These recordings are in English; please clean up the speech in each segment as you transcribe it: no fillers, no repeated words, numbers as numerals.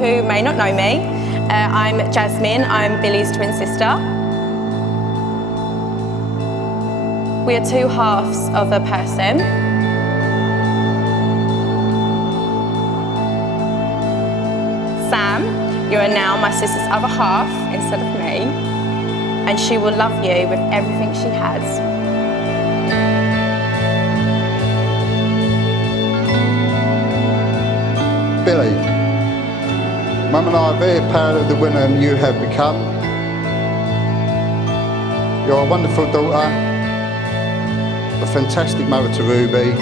who may not know me, I'm Jasmine, I'm Billie's twin sister. We are two halves of a person. Sam, you are now my sister's other half instead of me, and she will love you with everything she has. Billie, Mum and I are very proud of the winner you have become. You're a wonderful daughter, a fantastic mother to Ruby,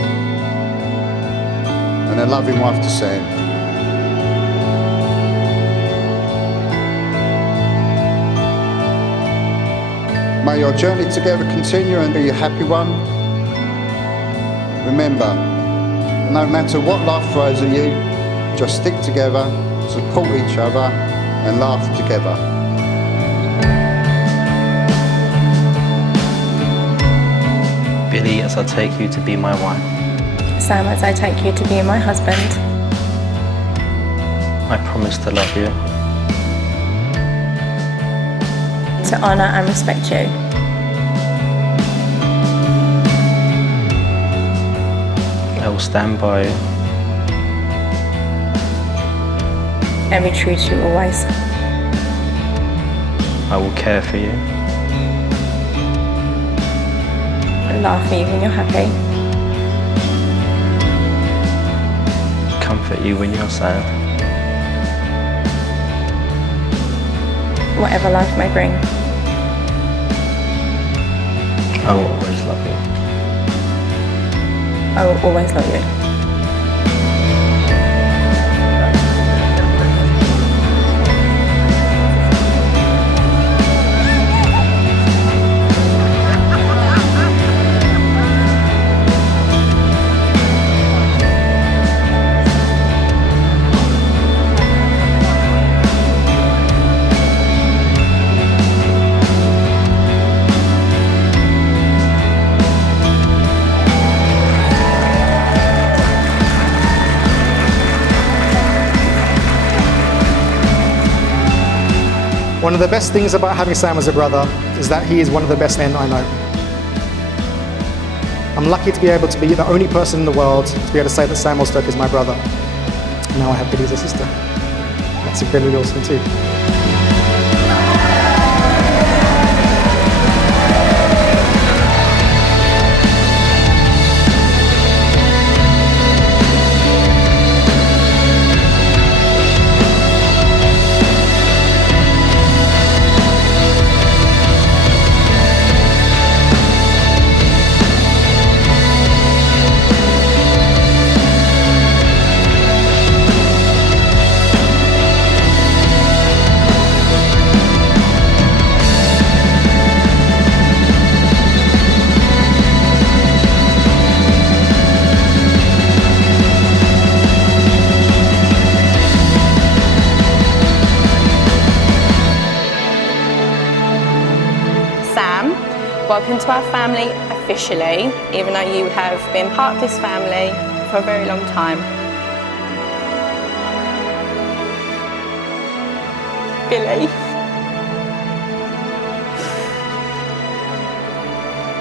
and a loving wife to Sam. May your journey together continue and be a happy one. Remember, no matter what life throws at you, just stick together, support each other, and laugh together. Billie, as I take you to be my wife. Sam, as I take you to be my husband. I promise to love you. To honour and respect you. I will stand by you. And be true to you always. I will care for you. And laugh for you when you're happy. Comfort you when you're sad. Whatever life may bring. I will always love you. I will always love you. One of the best things about having Sam as a brother is that he is one of the best men I know. I'm lucky to be able to be the only person in the world to be able to say that Sam Ostoke is my brother. Now I have Billie as a sister. That's incredibly awesome too. Welcome to our family officially, even though you have been part of this family for a very long time. Billie.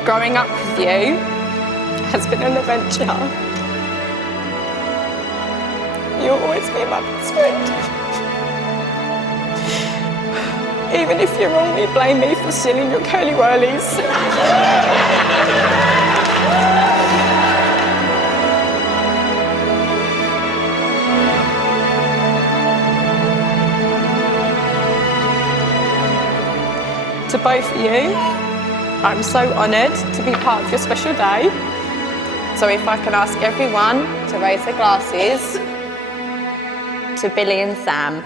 Growing up with you has been an adventure. You'll always be my best friend. Even if you're wrong, you blame me for stealing your Curly Wurlys. To both of you, I'm so honoured to be part of your special day. So if I can ask everyone to raise their glasses to Billie and Sam.